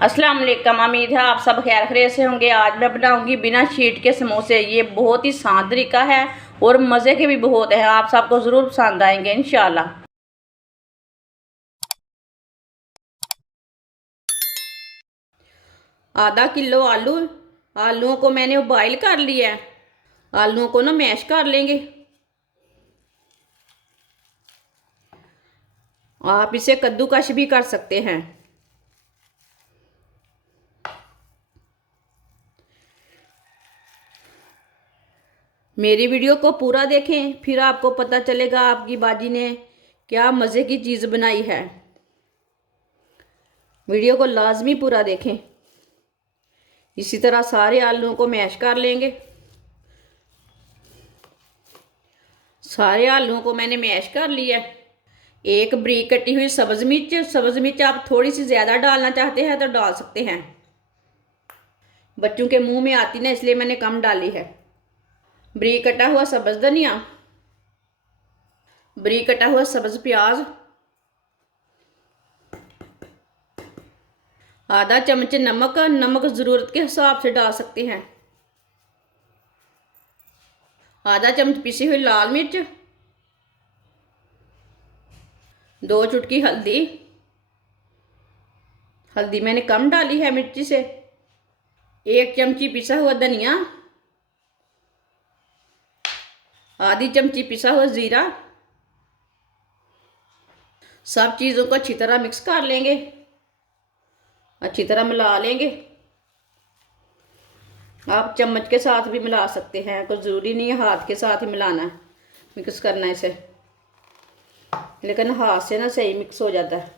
अस्सलाम वालेकुम। उम्मीद है आप सब खैर खैरियत से होंगे। आज मैं बनाऊंगी बिना शीट के समोसे। ये बहुत ही आसान तरीका है और मज़े के भी बहुत है। आप सबको ज़रूर पसंद आएंगे इंशाल्लाह। आधा किलो आलू, आलूओं को मैंने बॉईल कर लिया है। आलूओं को ना मैश कर लेंगे। आप इसे कद्दूकश भी कर सकते हैं। मेरी वीडियो को पूरा देखें, फिर आपको पता चलेगा आपकी बाजी ने क्या मज़े की चीज़ बनाई है। वीडियो को लाजमी पूरा देखें। इसी तरह सारे आलूओं को मैश कर लेंगे। सारे आलूओं को मैंने मैश कर लिया। एक बारीक कटी हुई सब्ज़ मिर्च, सब्ज़ मिर्च आप थोड़ी सी ज़्यादा डालना चाहते हैं तो डाल सकते हैं। बच्चों के मुंह में आती ना, इसलिए मैंने कम डाली है। बारीक कटा हुआ सब्ज़ धनिया, बारीक कटा हुआ सब्ज़ प्याज, आधा चम्मच नमक, नमक ज़रूरत के हिसाब से डाल सकते हैं। आधा चम्मच पिसी हुई लाल मिर्च, 2 चुटकी हल्दी, हल्दी मैंने कम डाली है मिर्ची से। 1 चमची पिसा हुआ धनिया, आधी चमची पिसा हुआ ज़ीरा। सब चीज़ों को अच्छी तरह मिक्स कर लेंगे, अच्छी तरह मिला लेंगे। आप चम्मच के साथ भी मिला सकते हैं, कोई ज़रूरी नहीं है हाथ के साथ ही मिलाना है, मिक्स करना है इसे, लेकिन हाथ से ना सही मिक्स हो जाता है।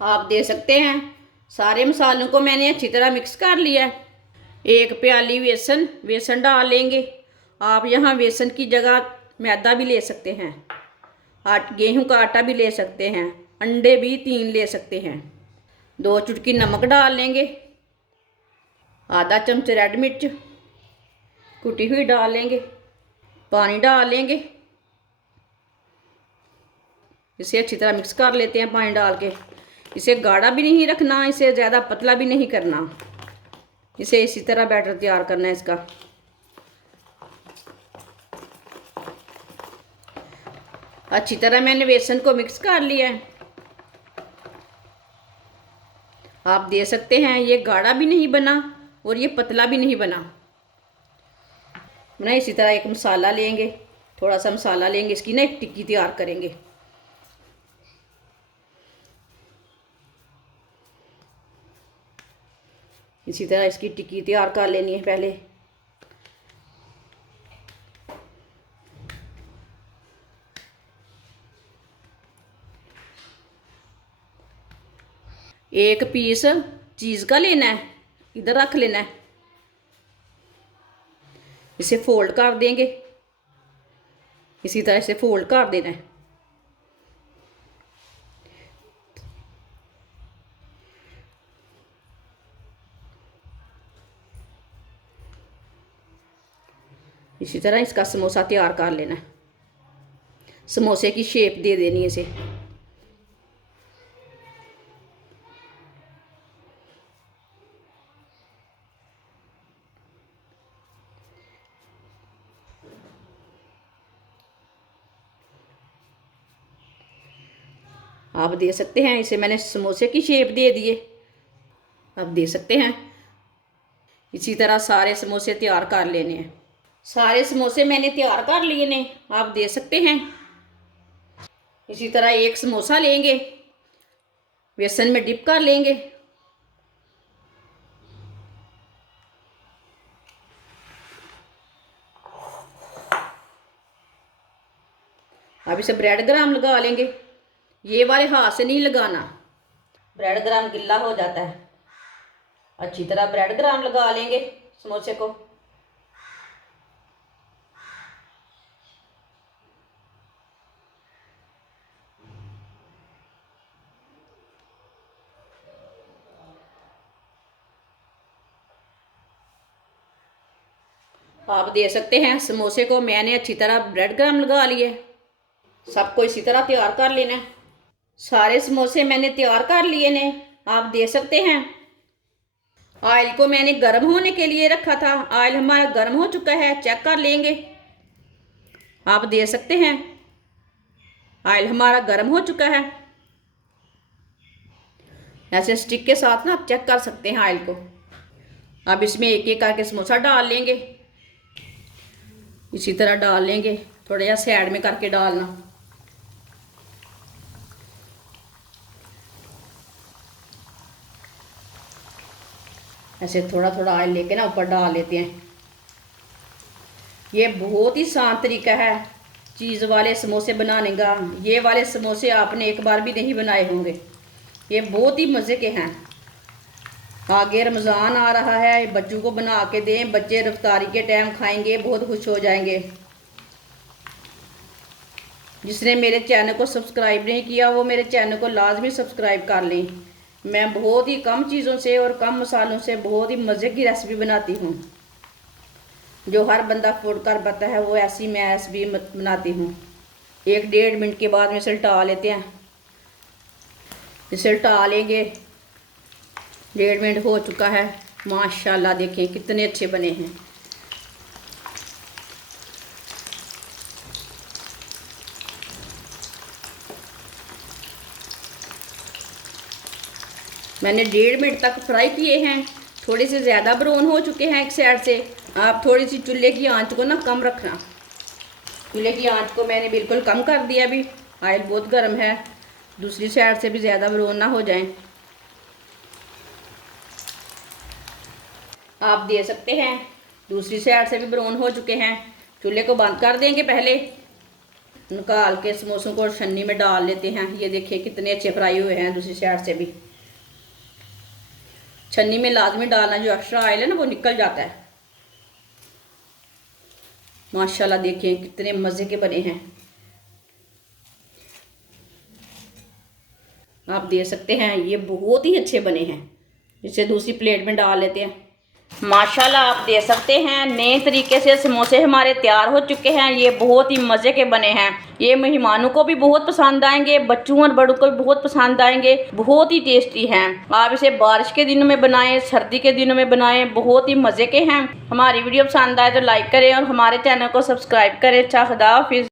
आप दे सकते हैं। सारे मसालों को मैंने अच्छी तरह मिक्स कर लिया है। 1 प्याली बेसन, बेसन डाल लेंगे। आप यहाँ बेसन की जगह मैदा भी ले सकते हैं, गेहूं का आटा भी ले सकते हैं, अंडे भी 3 ले सकते हैं। 2 चुटकी नमक डाल लेंगे। आधा चम्मच रेड मिर्च कुटी हुई डाल लेंगे। पानी डाल लेंगे। इसे अच्छी तरह मिक्स कर लेते हैं पानी डाल के। इसे गाढ़ा भी नहीं रखना, इसे ज़्यादा पतला भी नहीं करना। इसे इसी तरह बैटर तैयार करना है इसका। अच्छी तरह मैंने बेसन को मिक्स कर लिया है। आप दे सकते हैं। ये गाढ़ा भी नहीं बना और ये पतला भी नहीं बना। इसी तरह एक मसाला लेंगे, थोड़ा सा मसाला लेंगे, इसकी ना एक टिक्की तैयार करेंगे। इसी तरह इसकी टिक्की तैयार कर लेनी है पहले। एक पीस चीज़ का लेना है, इधर रख लेना है। इसे फोल्ड कर देंगे। इसी तरह से फोल्ड कर देना है। इसी तरह इसका समोसा तैयार कर लेना है। समोसे की शेप दे देनी है इसे। आप दे सकते हैं। इसे मैंने समोसे की शेप दे दिए। आप दे सकते हैं। इसी तरह सारे समोसे तैयार कर लेने हैं। सारे समोसे मैंने तैयार कर लिए ने, आप दे सकते हैं। इसी तरह एक समोसा लेंगे, बेसन में डिप कर लेंगे। अब इसे ब्रेड ग्राम लगा लेंगे। ये वाले हाथ से नहीं लगाना, ब्रेड ग्राम गिल्ला हो जाता है। अच्छी तरह ब्रेड ग्राम लगा लेंगे समोसे को। आप दे सकते हैं। समोसे को मैंने अच्छी तरह ब्रेड ग्राम लगा लिए। सबको इसी तरह तैयार कर लेना है। सारे समोसे मैंने तैयार कर लिए ने, आप देख सकते हैं। ऑयल को मैंने गर्म होने के लिए रखा था। ऑयल हमारा गर्म हो चुका है, चेक कर लेंगे। आप देख सकते हैं ऑयल हमारा गर्म हो चुका है। ऐसे स्टिक के साथ ना आप चेक कर सकते हैं ऑयल को। अब इसमें एक एक करके समोसा डाल लेंगे, इसी तरह डाल लेंगे, थोड़ा सा साइड में करके डालना। ऐसे थोड़ा थोड़ा ऑयल लेके ना ऊपर डाल लेते हैं। ये बहुत ही आसान तरीका है चीज़ वाले समोसे बनाने का। ये वाले समोसे आपने एक बार भी नहीं बनाए होंगे, ये बहुत ही मज़े के हैं। आगे रमज़ान आ रहा है, बच्चों को बना के दें, बच्चे इफ्तारी के टाइम खाएंगे, बहुत खुश हो जाएंगे। जिसने मेरे चैनल को सब्सक्राइब नहीं किया वो मेरे चैनल को लाजमी सब्सक्राइब कर लें। मैं बहुत ही कम चीज़ों से और कम मसालों से बहुत ही मज़े की रेसिपी बनाती हूँ, जो हर बंदा अफोर्ड कर पाता है, वो ऐसी मैं रेसिपी बनाती हूँ। 1-1.5 मिनट के बाद मिसल टाल लेते हैं। मिसल टाल लेंगे, 1.5 मिनट हो चुका है। माशाल्लाह देखें कितने अच्छे बने हैं। मैंने 1.5 मिनट तक फ्राई किए हैं, थोड़े से ज़्यादा ब्राउन हो चुके हैं एक साइड से। आप थोड़ी सी चूल्हे की आंच को ना कम रखना। चूल्हे की आंच को मैंने बिल्कुल कम कर दिया। अभी ऑयल बहुत गर्म है, दूसरी साइड से भी ज़्यादा ब्राउन ना हो जाए। आप देख सकते हैं दूसरी साइड से भी ब्राउन हो चुके हैं। चूल्हे को बंद कर देंगे। पहले निकाल के समोसों को छन्नी में डाल लेते हैं। ये देखिए कितने अच्छे फ्राई हुए हैं दूसरी साइड से भी। छन्नी में लाजमी डालना, जो एक्स्ट्रा ऑयल है ना वो निकल जाता है। माशाल्लाह देखिए कितने मज़े के बने हैं। आप देख सकते हैं ये बहुत ही अच्छे बने हैं। इसे दूसरी प्लेट में डाल लेते हैं। माशाल्लाह आप देख सकते हैं नए तरीके से समोसे हमारे तैयार हो चुके हैं। ये बहुत ही मज़े के बने हैं। ये मेहमानों को भी बहुत पसंद आएंगे, बच्चों और बड़ों को भी बहुत पसंद आएंगे। बहुत ही टेस्टी हैं। आप इसे बारिश के दिनों में बनाएं, सर्दी के दिनों में बनाएं, बहुत ही मज़े के हैं। हमारी वीडियो पसंद आए तो लाइक करें और हमारे चैनल को सब्सक्राइब करें। अच्छा, खुदा हाफिज़।